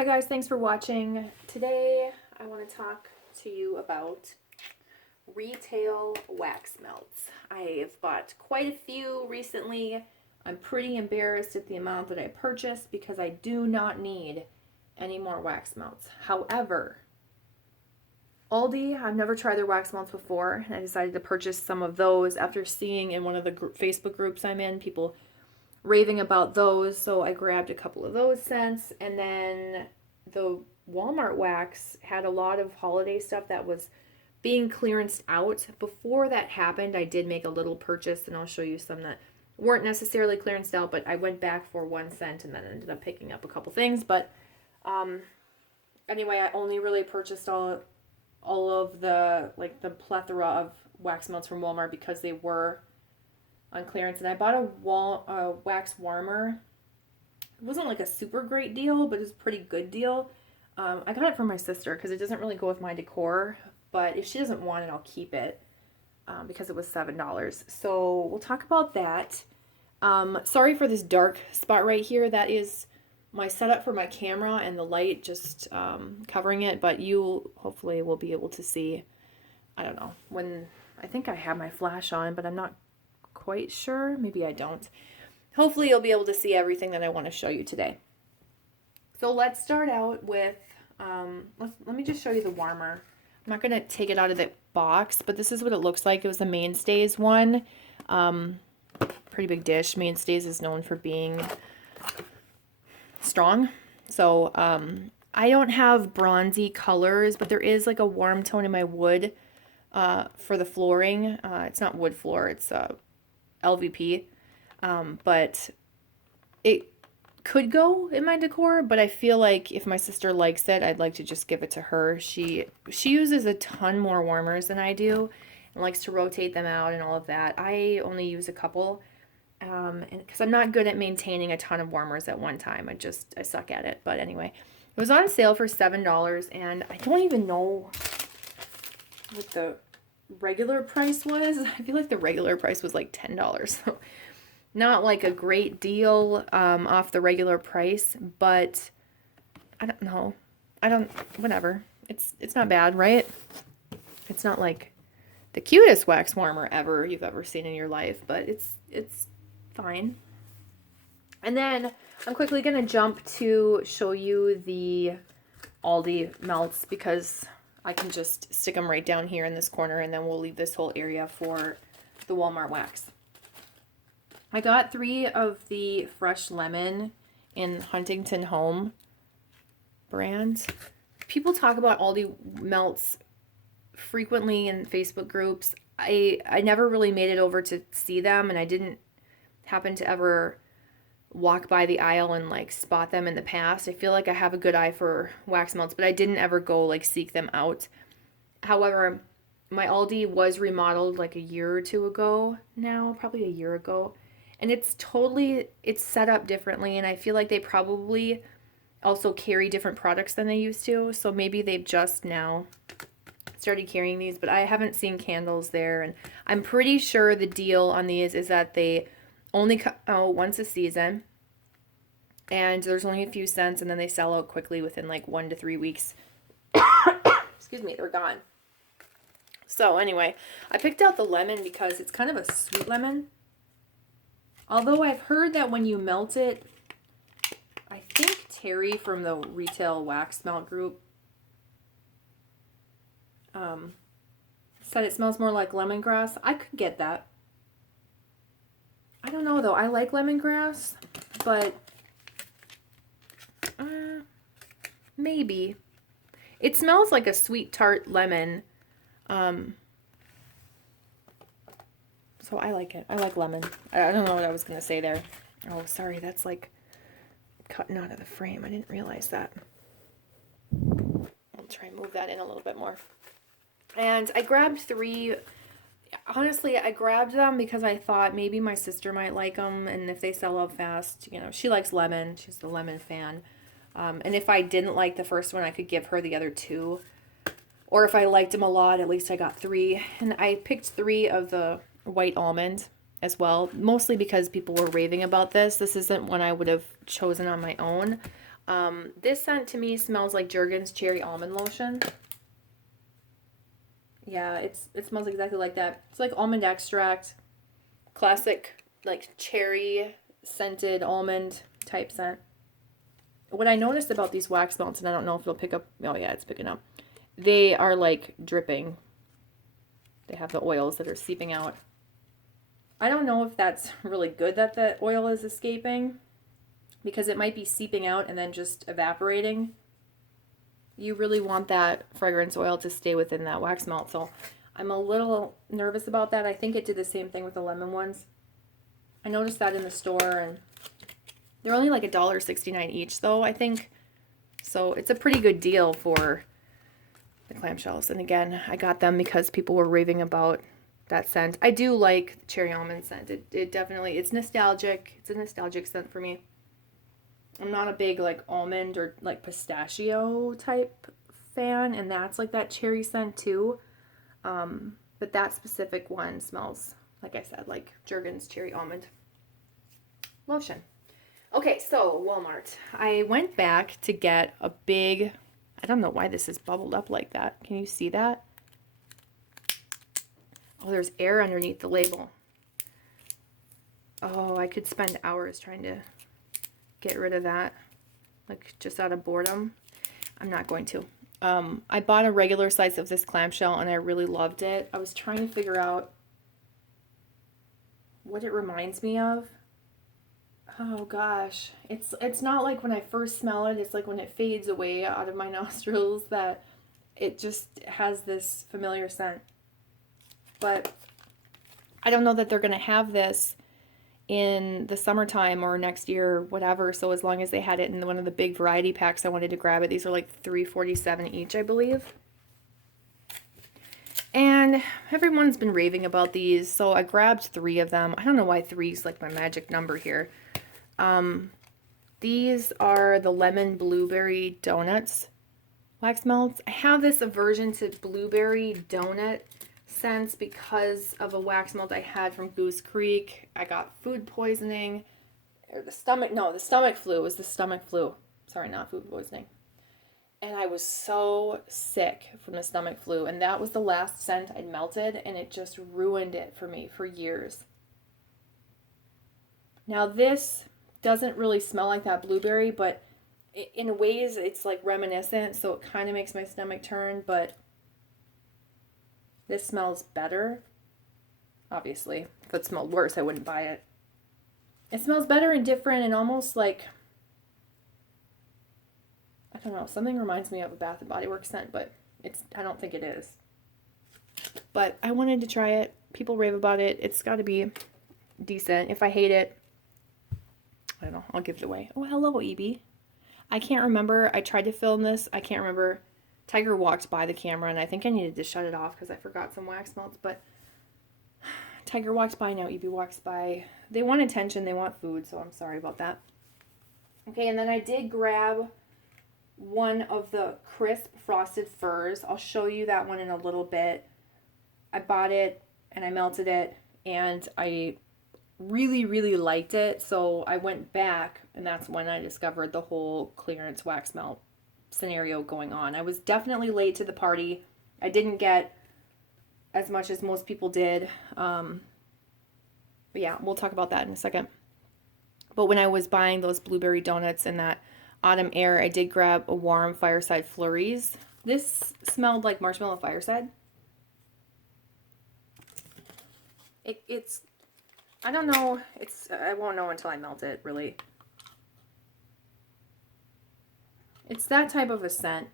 Hi guys, thanks for watching. Today I want to talk to you about retail wax melts. I've bought quite a few recently. I'm pretty embarrassed at the amount that I purchased because I do not need any more wax melts. However, Aldi, I've never tried their wax melts before, and I decided to purchase some of those after seeing in one of the Facebook groups I'm in, people raving about those, so I grabbed a couple of those scents. And then the Walmart wax had a lot of holiday stuff that was being clearanced out. Before that happened, I did make a little purchase, and I'll show you some that weren't necessarily clearanced out, but I went back for 1 cent and then ended up picking up a couple things. But anyway, I only really purchased all of the plethora of wax melts from Walmart because they were on clearance. And I bought a wax warmer. It wasn't like a super great deal, but it was a pretty good deal. I got it from my sister because it doesn't really go with my decor, but if she doesn't want it, I'll keep it because it was $7. So we'll talk about that. Sorry for this dark spot right here. That is my setup for my camera and the light just covering it, but you hopefully will be able to see. I don't know when. I think I have my flash on, but I'm not quite sure. Maybe I don't. Hopefully you'll be able to see everything that I want to show you today. So let's start out with, let me just show you the warmer. I'm not going to take it out of the box, but this is what it looks like. It was a Mainstays one. Pretty big dish. Mainstays is known for being strong. So I don't have bronzy colors, but there is like a warm tone in my wood for the flooring. It's not wood floor, it's LVP, but it could go in my decor, but I feel like if my sister likes it, I'd like to just give it to her. She uses a ton more warmers than I do and likes to rotate them out and all of that. I only use a couple and because I'm not good at maintaining a ton of warmers at one time. I suck at it. But anyway, it was on sale for $7, and I don't even know what the regular price was. I feel like the regular price was like $10. So not like a great deal off the regular price, but I don't know. Whatever. It's not bad, right? It's not like the cutest wax warmer ever you've ever seen in your life, but it's fine. And then I'm quickly going to jump to show you the Aldi Melts because I can just stick them right down here in this corner, and then we'll leave this whole area for the Walmart wax. I got 3 of the Fresh Lemon in Huntington Home brand. People talk about Aldi Melts frequently in Facebook groups. I never really made it over to see them, and I didn't happen to ever walk by the aisle and like spot them in the past. I feel like I have a good eye for wax melts, but I didn't ever go like seek them out. However, my Aldi was remodeled like a year or two ago now, probably a year ago, and it's set up differently, and I feel like they probably also carry different products than they used to, so maybe they've just now started carrying these, but I haven't seen candles there, and I'm pretty sure the deal on these is that they only come out once a season, and there's only a few cents, and then they sell out quickly within like 1 to 3 weeks. Excuse me, they're gone. So anyway, I picked out the lemon because it's kind of a sweet lemon. Although I've heard that when you melt it, I think Terry from the Retail Wax Melt group said it smells more like lemongrass. I could get that. I don't know though. I like lemongrass, but maybe. It smells like a sweet tart lemon. So I like it. I like lemon. I don't know what I was going to say there. Oh, sorry. That's like cutting out of the frame. I didn't realize that. I'll try and move that in a little bit more. And I grabbed 3. Honestly, I grabbed them because I thought maybe my sister might like them, and if they sell out fast, you know, she likes lemon. She's the lemon fan. And if I didn't like the first one, I could give her the other 2. Or if I liked them a lot, at least I got 3. And I picked 3 of the white almond as well, mostly because people were raving about this. This isn't one I would have chosen on my own. This scent to me smells like Jergens cherry almond lotion. Yeah, it smells exactly like that. It's like almond extract, classic like cherry scented almond type scent. What I noticed about these wax melts, and I don't know if it'll pick up, oh yeah, it's picking up. They are like dripping. They have the oils that are seeping out. I don't know if that's really good that the oil is escaping, because it might be seeping out and then just evaporating. You really want that fragrance oil to stay within that wax melt. So I'm a little nervous about that. I think it did the same thing with the lemon ones. I noticed that in the store, and they're only like $1.69 each though, I think. So it's a pretty good deal for the clamshells. And again, I got them because people were raving about that scent. I do like the cherry almond scent. It definitely, it's nostalgic. It's a nostalgic scent for me. I'm not a big like almond or like pistachio type fan, and that's like that cherry scent too. But that specific one smells, like I said, like Jergens cherry almond lotion. Okay, so Walmart. I went back to get a big, I don't know why this is bubbled up like that. Can you see that? Oh, there's air underneath the label. Oh, I could spend hours trying to get rid of that, like just out of boredom. I'm not going to. I bought a regular size of this clamshell and I really loved it. I was trying to figure out what it reminds me of. Oh gosh, it's not like when I first smell it. It's like when it fades away out of my nostrils that it just has this familiar scent. But I don't know that they're gonna have this in the summertime or next year or whatever. So as long as they had it in one of the big variety packs, I wanted to grab it. These are like $3.47 each, I believe. And everyone's been raving about these, so I grabbed 3 of them. I don't know why 3 is like my magic number here. These are the lemon blueberry donuts wax melts. I have this aversion to blueberry donut scents because of a wax melt I had from Goose Creek. I got food poisoning, or the stomach flu. It was the stomach flu. Sorry, not food poisoning. And I was so sick from the stomach flu, and that was the last scent I'd melted, and it just ruined it for me for years. Now this doesn't really smell like that blueberry, but in ways it's like reminiscent, so it kind of makes my stomach turn, but this smells better. Obviously, if it smelled worse, I wouldn't buy it. It smells better and different and almost like, I don't know, something reminds me of a Bath & Body Works scent, but I don't think it is. But I wanted to try it. People rave about it. It's got to be decent. If I hate it, I don't know, I'll give it away. Oh, hello, Evie. I can't remember. I tried to film this. I can't remember. Tiger walked by the camera, and I think I needed to shut it off because I forgot some wax melts, but Tiger walks by now. Evie walks by. They want attention. They want food, so I'm sorry about that. Okay, and then I did grab one of the crisp frosted furs. I'll show you that one in a little bit. I bought it, and I melted it, and I really, really liked it, so I went back, and that's when I discovered the whole clearance wax melt scenario going on. I was definitely late to the party. I didn't get as much as most people did. But yeah, we'll talk about that in a second. But when I was buying those blueberry donuts in that autumn air, I did grab a warm Fireside Flurries. This smelled like marshmallow Fireside. It's I don't know. I won't know until I melt it, really. It's that type of a scent.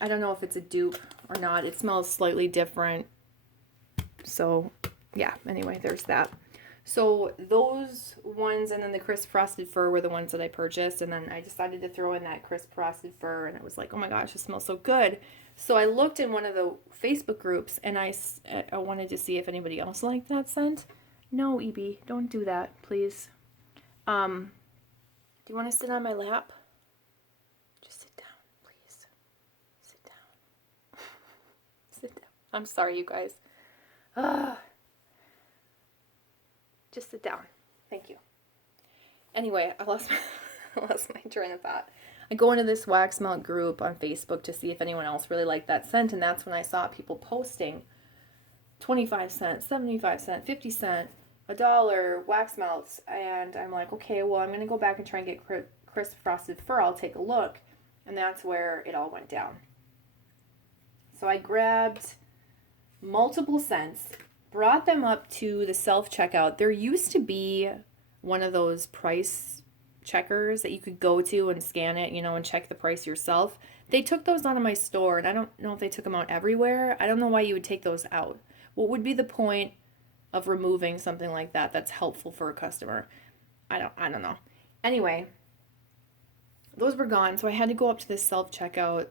I don't know if it's a dupe or not. It smells slightly different. So, yeah, anyway, there's that. So those ones and then the crisp frosted fur were the ones that I purchased. And then I decided to throw in that crisp frosted fur. And it was like, oh my gosh, it smells so good. So I looked in one of the Facebook groups and I wanted to see if anybody else liked that scent. No, EB, don't do that, please. Do you want to sit on my lap? Just sit down, please. Sit down. Sit down. I'm sorry, you guys. Just sit down. Thank you. Anyway, I lost my lost my train of thought. I go into this wax melt group on Facebook to see if anyone else really liked that scent, and that's when I saw people posting 25 cents, 75 cents, 50 cents, $1 wax melts, and I'm like, okay, well, I'm going to go back and try and get crisp frosted fir. I'll take a look, and that's where it all went down. So I grabbed multiple scents, brought them up to the self-checkout. There used to be one of those price checkers that you could go to and scan it, and check the price yourself. They took those out of my store, and I don't know if they took them out everywhere. I don't know why you would take those out. What would be the point of removing something like that that's helpful for a customer? I don't know. Anyway, those were gone, so I had to go up to this self-checkout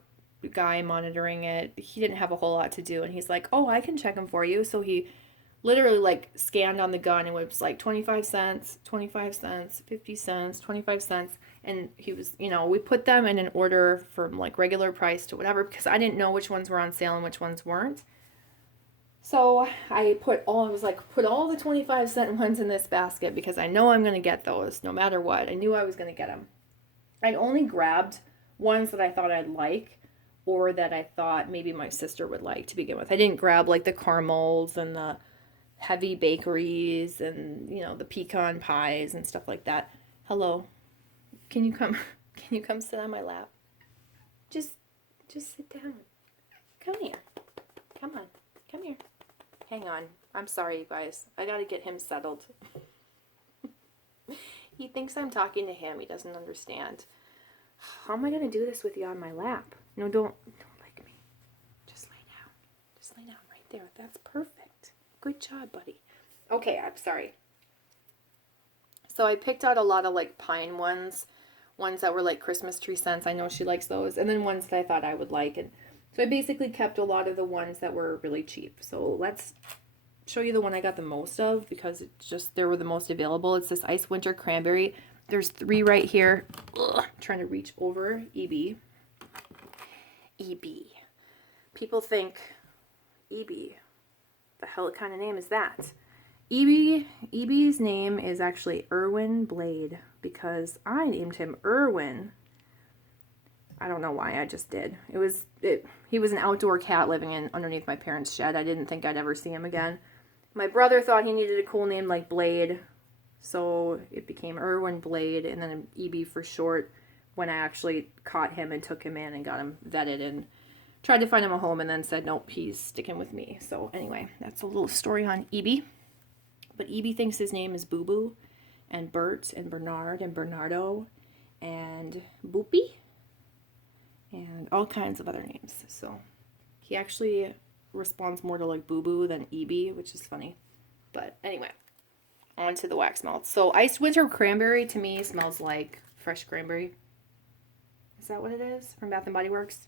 guy monitoring it. He didn't have a whole lot to do, and he's like, oh, I can check them for you. So he literally scanned on the gun, and it was 25 cents, 25 cents, 50 cents, 25 cents. And he was, we put them in an order from regular price to whatever, because I didn't know which ones were on sale and which ones weren't. So I put all the 25 cent ones in this basket because I know I'm going to get those no matter what. I knew I was going to get them. I'd only grabbed ones that I thought I'd like, or that I thought maybe my sister would like to begin with. I didn't grab the caramels and the heavy bakeries and, the pecan pies and stuff like that. Hello. Can you come sit on my lap? Just sit down. Come here. Come on. Come here. Hang on. I'm sorry, you guys. I gotta get him settled. He thinks I'm talking to him. He doesn't understand. How am I gonna do this with you on my lap? No, don't like me. Just lay down. Just lay down right there. That's perfect. Good job, buddy. Okay, I'm sorry. So I picked out a lot of pine ones that were Christmas tree scents. I know she likes those. And then ones that I thought I would like. And so I basically kept a lot of the ones that were really cheap. So let's show you the one I got the most of, because they were the most available. It's this Ice Winter Cranberry. There's 3 right here. Ugh, trying to reach over. EB. People think EB. The hell kind of name is that? EB's name is actually Irwin Blade, because I named him Irwin. I don't know why, I just did. He was an outdoor cat living underneath my parents' shed. I didn't think I'd ever see him again. My brother thought he needed a cool name like Blade, so it became Irwin Blade, and then EB for short, when I actually caught him and took him in and got him vetted and tried to find him a home, and then said, nope, he's sticking with me. So anyway, that's a little story on EB. But EB thinks his name is Boo Boo, and Bert, and Bernard, and Bernardo, and Boopy, and all kinds of other names. So he actually responds more to Boo Boo than EB, which is funny. But anyway, on to the wax melts. So Iced Winter Cranberry to me smells like fresh cranberry. Is that what it is? From Bath & Body Works.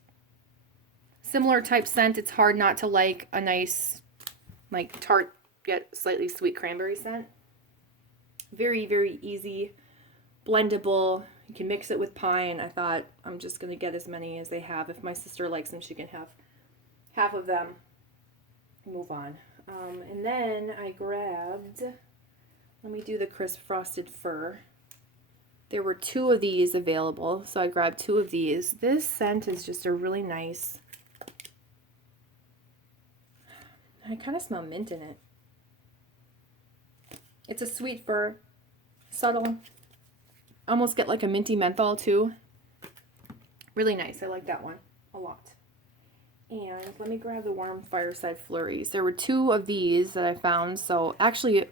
Similar type scent. It's hard not to like a nice, tart yet slightly sweet cranberry scent. Very, very easy. Blendable. You can mix it with pine. I thought I'm just going to get as many as they have. If my sister likes them, she can have half of them. Move on. And then I grabbed, let me do the crisp frosted fir. There were 2 of these available, so I grabbed 2 of these. This scent is just a really nice, I kind of smell mint in it. It's a sweet fir, subtle. Almost get a minty menthol too. Really nice. I like that one a lot. And let me grab the warm Fireside Flurries. There were 2 of these that I found. So actually,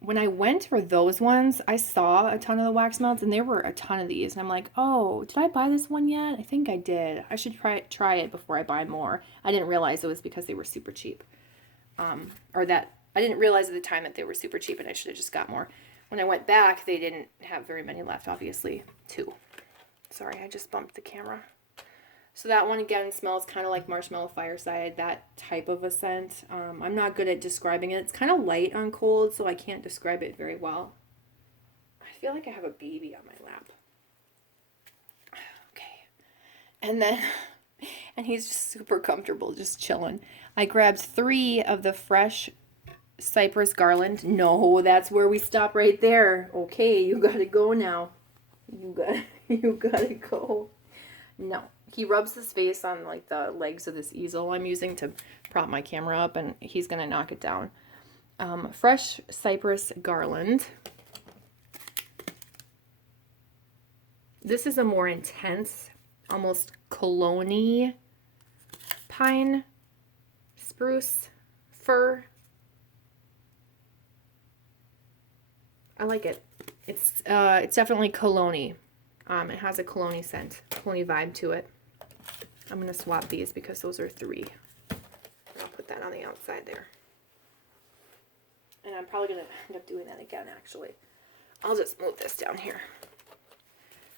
when I went for those ones, I saw a ton of the wax melts, and there were a ton of these. And I'm like, oh, did I buy this one yet? I think I did. I should try it before I buy more. I didn't realize it was because they were super cheap. I didn't realize at the time that they were super cheap, and I should have just got more. When I went back, they didn't have very many left, obviously. 2. Sorry, I just bumped the camera. So that one, again, smells kind of like Marshmallow Fireside, that type of a scent. I'm not good at describing it. It's kind of light on cold, so I can't describe it very well. I feel like I have a baby on my lap. Okay. And then, and he's just super comfortable, just chilling. I grabbed 3 of the fresh Cypress Garland. No, that's where we stop right there. Okay, you gotta go now. You gotta go. No. He rubs his face on like the legs of this easel I'm using to prop my camera up, and he's gonna knock it down. Fresh Cypress Garland. This is a more intense, almost cologne-y pine, spruce, fir. I like it. It's definitely cologne-y. It has a cologne-y scent, cologne-y vibe to it. I'm gonna swap these because those are 3. I'll put that on the outside there. And I'm probably gonna end up doing that again, actually. I'll just move this down here.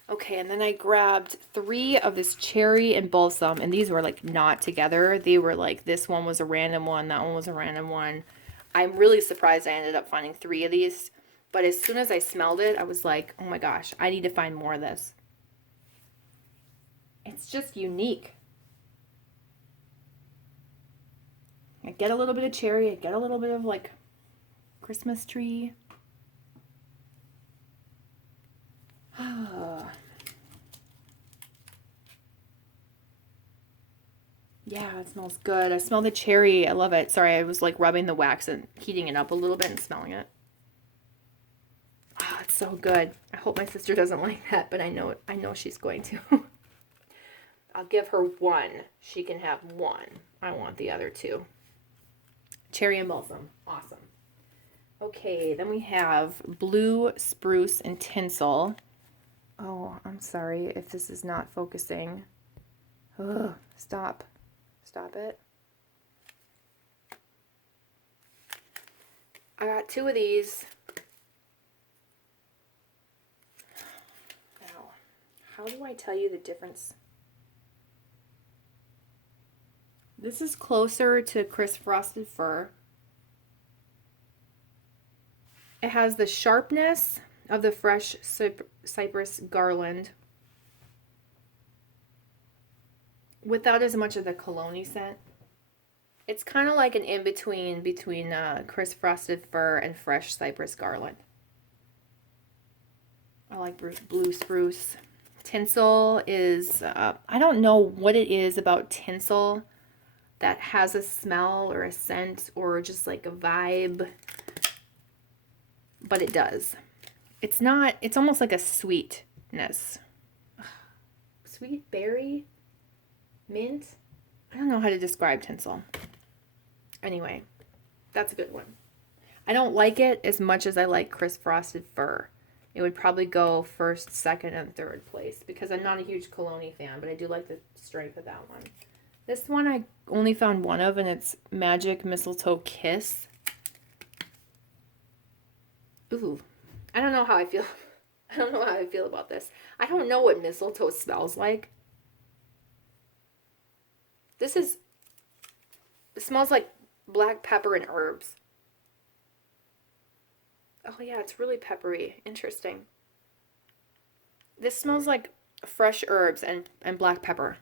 Okay, and then I grabbed 3 of this cherry and balsam, and these were like not together. They were like, this one was a random one, that one was a random one. I'm really surprised I ended up finding 3 of these, but as soon as I smelled it, I was like, oh my gosh, I need to find more of this. It's just unique. I get a little bit of cherry, I get a little bit of like Christmas tree. Yeah, it smells good. I smell the cherry. I love it. Sorry, I was like rubbing the wax and heating it up a little bit and smelling it. Oh, it's so good. I hope my sister doesn't like that, but I know she's going to. I'll give her 1. She can have 1. I want the other 2. Cherry and balsam. Awesome. Okay, then we have blue, spruce, and tinsel. Oh, I'm sorry if this is not focusing. Ugh, stop. Stop it. I got 2 of these. Now, how do I tell you the difference? This is closer to crisp frosted fir. It has the sharpness of the fresh Cypress Garland without as much of the cologne scent. It's kind of like an in-between between crisp frosted fir and fresh Cypress Garland. I like blue spruce. Tinsel is, I don't know what it is about tinsel that has a smell or a scent or just like a vibe, but it does. It's not, it's almost like a sweetness. Sweet berry? Mint? I don't know how to describe tinsel. Anyway, that's a good one. I don't like it as much as I like crisp frosted fir. It would probably go first, second, and third place because I'm not a huge cologne fan, but I do like the strength of that one. This one I only found 1 of, and it's Magic Mistletoe Kiss. Ooh, I don't know how I feel. I don't know how I feel about this. I don't know what mistletoe smells like. It smells like black pepper and herbs. Oh yeah, it's really peppery. Interesting. This smells like fresh herbs and black pepper.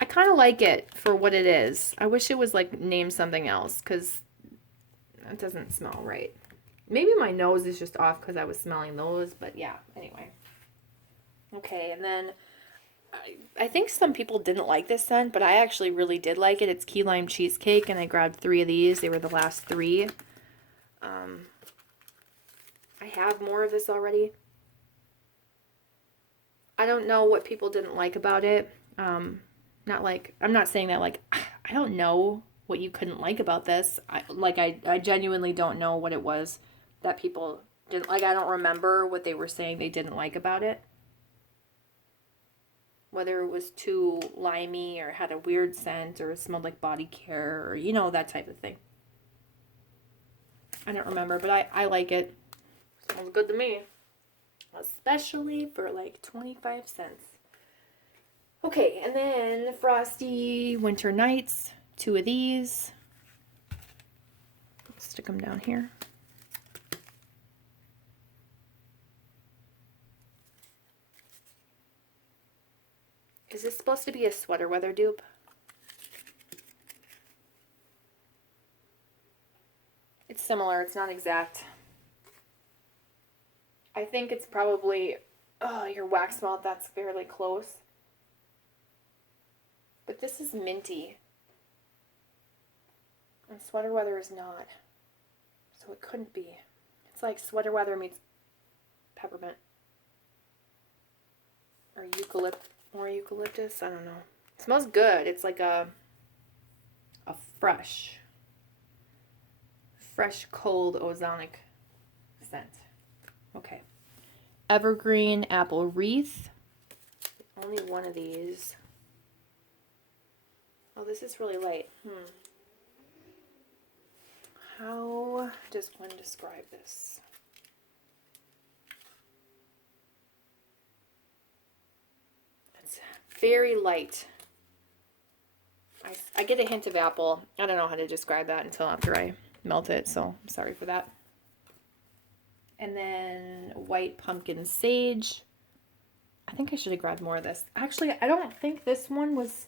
I kind of like it for what it is. I wish it was like named something else because that doesn't smell right. Maybe my nose is just off because I was smelling those, but yeah, anyway. Okay, and then I think some people didn't like this scent, but I actually really did like it. It's Key Lime Cheesecake, and I grabbed 3 of these. They were the last 3. I have more of this already. I don't know what people didn't like about it. I'm not saying that like, I don't know what you couldn't like about this. I genuinely don't know what it was that people didn't like. I don't remember what they were saying they didn't like about it. Whether it was too limey or had a weird scent or smelled like body care or, you know, that type of thing. I don't remember, but I like it. Smells good to me. Especially for like 25 cents. Okay, and then Frosty Winter Nights. 2 of these. Stick them down here. Is this supposed to be a sweater weather dupe? It's similar. It's not exact. I think it's probably, oh, your wax melt, that's fairly close. But this is minty. And sweater weather is not. So it couldn't be. It's like sweater weather meets peppermint. Or eucalyptus. I don't know. It smells good. It's like a fresh, cold ozonic scent. Okay. Evergreen apple wreath. Only one of these. Oh, this is really light. How does one describe this? It's very light. I get a hint of apple. I don't know how to describe that until after I melt it, so I'm sorry for that. And then white pumpkin sage. I think I should have grabbed more of this. Actually, I don't think this one was...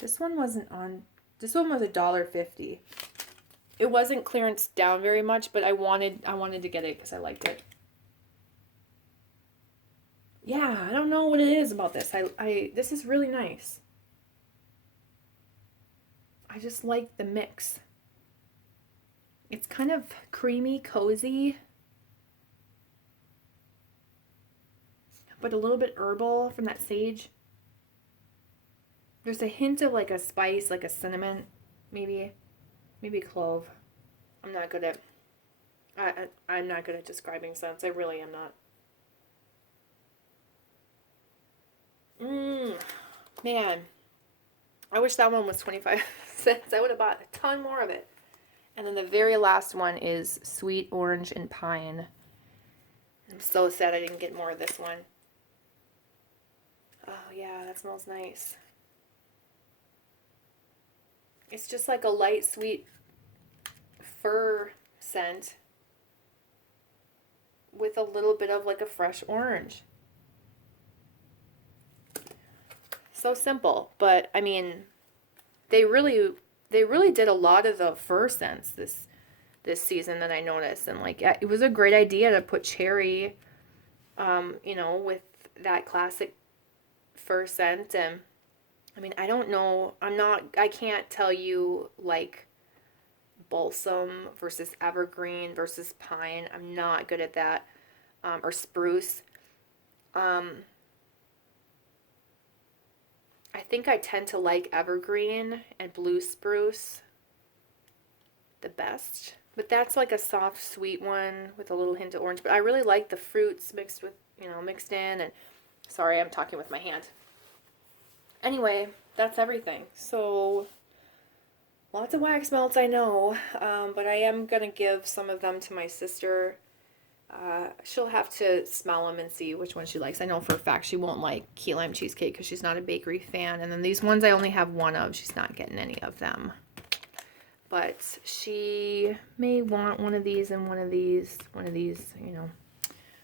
This one wasn't on... This one was $1.50. It wasn't clearance down very much, but I wanted to get it because I liked it. Yeah, I don't know what it is about this. This is really nice. I just like the mix. It's kind of creamy, cozy, but a little bit herbal from that sage. There's a hint of like a spice, like a cinnamon, maybe clove. I'm not good at describing scents. I really am not. Man, I wish that one was 25 cents. I would have bought a ton more of it. And then the very last one is sweet orange and pine. I'm so sad I didn't get more of this one. Oh yeah, that smells nice. It's just like a light, sweet fir scent with a little bit of like a fresh orange. So simple, but I mean, they really did a lot of the fir scents this season that I noticed, and like it was a great idea to put cherry, with that classic fir scent. And I mean, I don't know, I can't tell you like balsam versus evergreen versus pine. I'm not good at that, or spruce. I think I tend to like evergreen and blue spruce the best. But that's like a soft, sweet one with a little hint of orange. But I really like the fruits mixed in. And sorry, I'm talking with my hand. Anyway, that's everything. So lots of wax melts, I know. But I am going to give some of them to my sister. She'll have to smell them and see which one she likes. I know for a fact she won't like key lime cheesecake because she's not a bakery fan. And then these ones I only have one of. She's not getting any of them. But she may want one of these and one of these,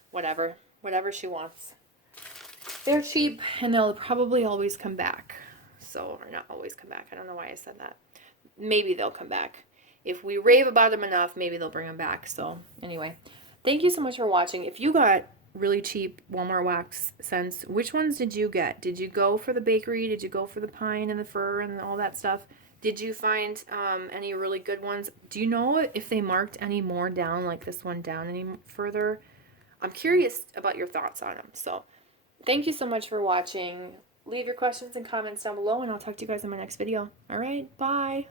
whatever she wants. They're cheap and they'll probably always come back. So, or not always come back. I don't know why I said that. Maybe they'll come back. If we rave about them enough, maybe they'll bring them back. So, anyway. Thank you so much for watching. If you got really cheap Walmart wax scents, which ones did you get? Did you go for the bakery? Did you go for the pine and the fir and all that stuff? Did you find any really good ones? Do you know if they marked any more down, like this one down any further? I'm curious about your thoughts on them. So thank you so much for watching. Leave your questions and comments down below, and I'll talk to you guys in my next video. All right, bye.